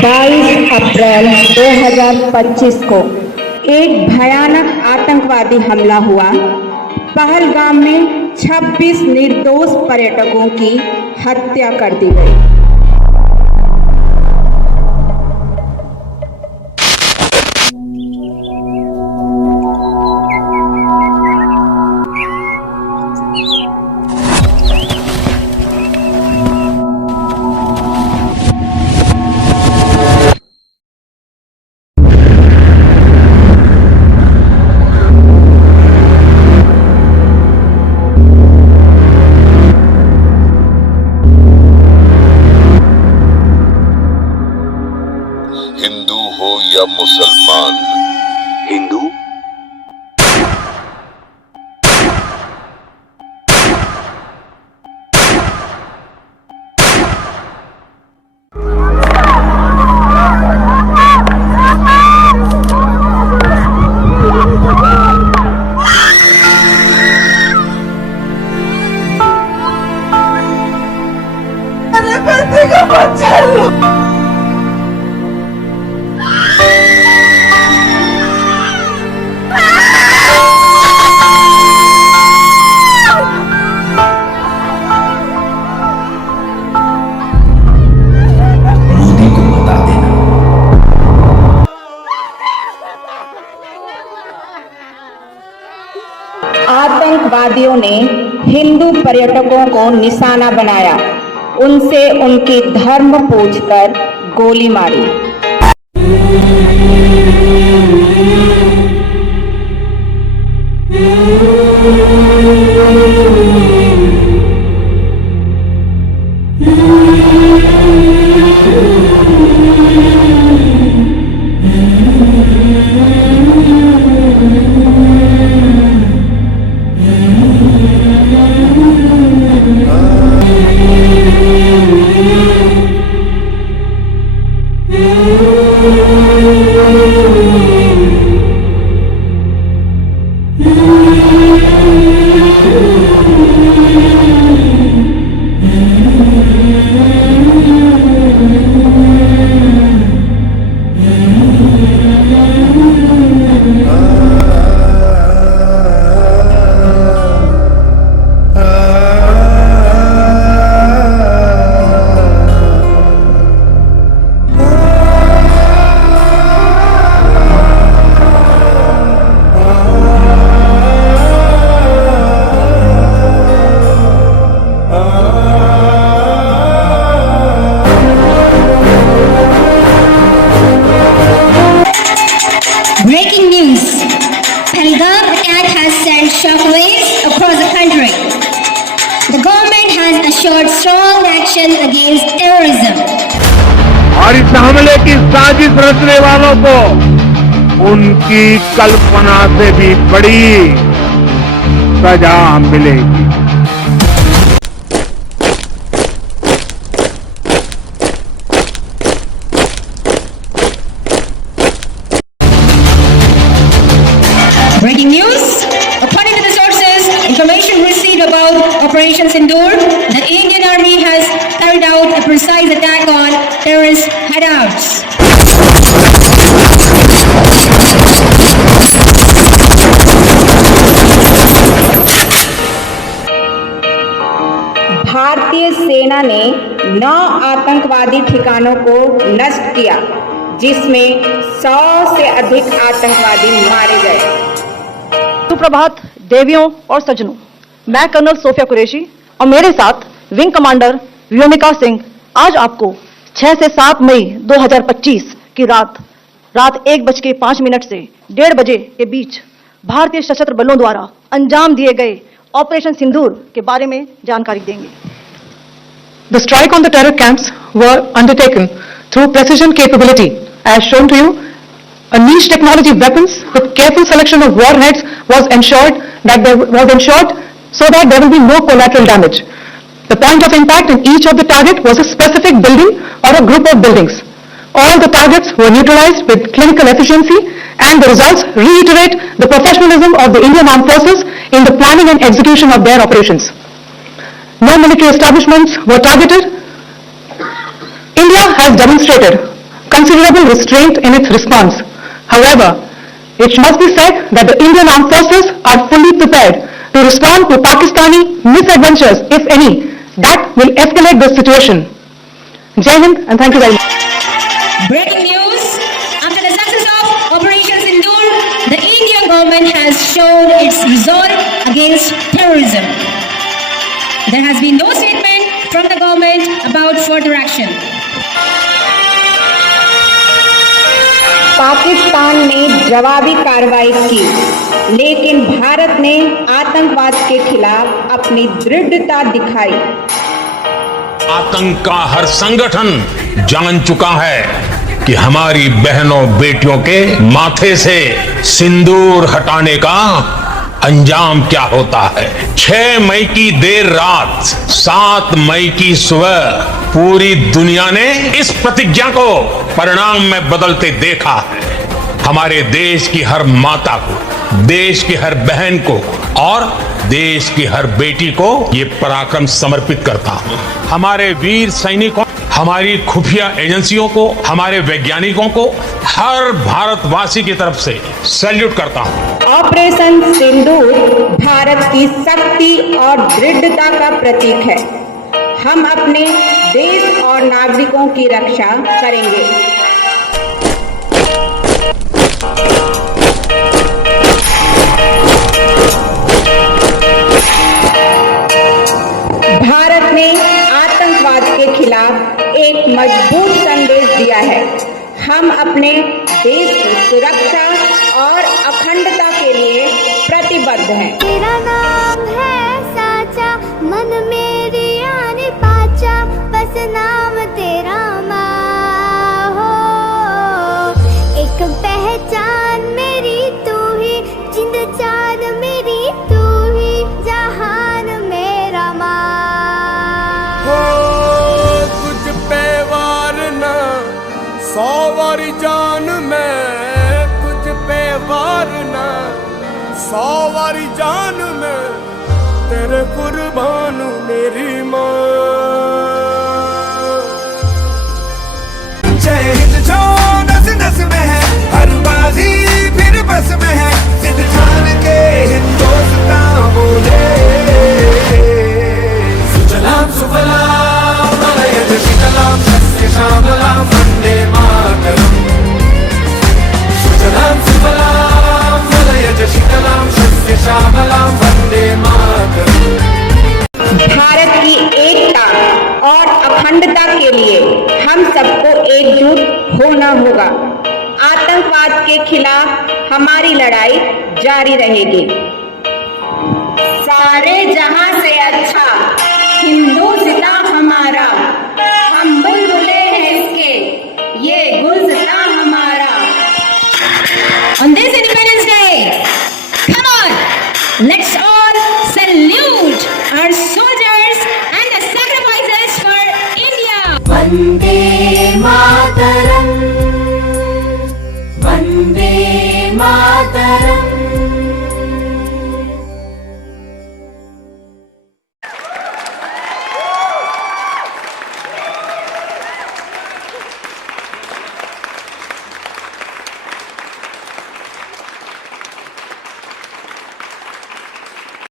22 अप्रैल 2025 को एक भयानक आतंकवादी हमला हुआ। पहलगाम में 26 निर्दोष पर्यटकों की हत्या कर दी गई। हिंदू हो या मुसलमान, हिंदू आतंकवादियों ने हिंदू पर्यटकों को निशाना बनाया, उनसे उनकी धर्म पूछकर गोली मारी। Breaking news. Pahalgam attack has sent shockwaves across the country. The government has assured strong action against terrorism. और इस हमले की साजिश रचने वालों को उनकी कल्पना से भी बड़ी सजा मिलेगी। Breaking news. According to the sources, information received about Operation Sindoor, the Indian Army has carried out a precise attack on terrorist hideouts. भारतीय सेना ने 9 आतंकवादी ठिकानों को नष्ट किया, जिसमें 100 से अधिक आतंकवादी मारे गए। सुप्रभात देवियों और सज्जनों, मैं कर्नल सोफिया कुरैशी और मेरे साथ विंग कमांडर व्योमिका सिंह आज आपको 6 से 7 मई 2025 की रात 1:05 से 1:30 बजे के बीच भारतीय सशस्त्र बलों द्वारा अंजाम दिए गए ऑपरेशन सिंदूर के बारे में जानकारी देंगे। The strike on the terror camps were undertaken through precision capability, as shown to you. A niche technology weapons with careful selection of warheads was ensured so that there will be no collateral damage. The point of impact in each of the target was a specific building or a group of buildings. All the targets were neutralized with clinical efficiency, and the results reiterate the professionalism of the Indian Armed Forces in the planning and execution of their operations. No military establishments were targeted. India has demonstrated considerable restraint in its response. However, it must be said that the Indian Armed Forces are fully prepared to respond to Pakistani misadventures, if any, that will escalate the situation. Jai Hind and thank you very much. Breaking news. After the success of Operation Sindoor, the Indian government has shown its resolve against terrorism. There has been no statement from the government about further action. Pakistan ने जवाबी कार्रवाई की, लेकिन भारत ने आतंकवाद के खिलाफ अपनी दृढ़ता दिखाई। आतंक का हर संगठन जान चुका है कि हमारी बहनों बेटियों के माथे से सिंदूर हटाने का अंजाम क्या होता है। 6 मई की देर रात, 7 मई की सुबह पूरी दुनिया ने इस प्रतिज्ञा को परिणाम में बदलते देखा है। हमारे देश की हर माता को, देश की हर बहन को और देश की हर बेटी को ये पराक्रम समर्पित करता हूं। हमारे वीर सैनिकों, हमारी खुफिया एजेंसियों को, हमारे वैज्ञानिकों को, हर भारतवासी की तरफ से सैल्यूट करता हूं। ऑपरेशन सिंदूर भारत की शक्ति और दृढ़ता का प्रतीक है। हम अपने देश और नागरिकों की रक्षा करेंगे। भारत ने आतंकवाद के खिलाफ एक मजबूत संदेश दिया है। हम अपने देश की सुरक्षा और अखंडता के लिए प्रतिबद्ध हैं। तेरा नाम है साचा, मन मेरी आने पाचा, बस नाम तेरा माँ हो। एक पहचान मेरी तू ही, जिंद जान मेरी तू ही, जहान मेरा माँ हो। तुझ पे वार ना 100 वारी जान में, तुझ पे वार ना 100 वारी जान में, तेरे कुर्बान मेरी माँ। जय हिंद जो नस नस में है, हर बाजी फिर बस में है, सिद्ध ठान के हिंदुस्तान बोले। सुजलाम सुफलाम मलयज शीतलाम सस्य श्यामलाम वंदे मातरम। सुजलाम सुफलाम मलयज शीतलाम सस्य श्यामलाम वंदे मातरम। भारत की एकता और अखंडता के लिए हम सबको एकजुट होना होगा। आतंकवाद के खिलाफ हमारी लड़ाई जारी रहेगी। सारे जहां से अच्छा हिंदुस्ता हमारा, हम बुलबुले हैं इसके, ये गुलस्तां हमारा। On this Independence Day, come on, let's all salute our soldiers and the sacrifices for India. Vande Mataram, Vande Mataram.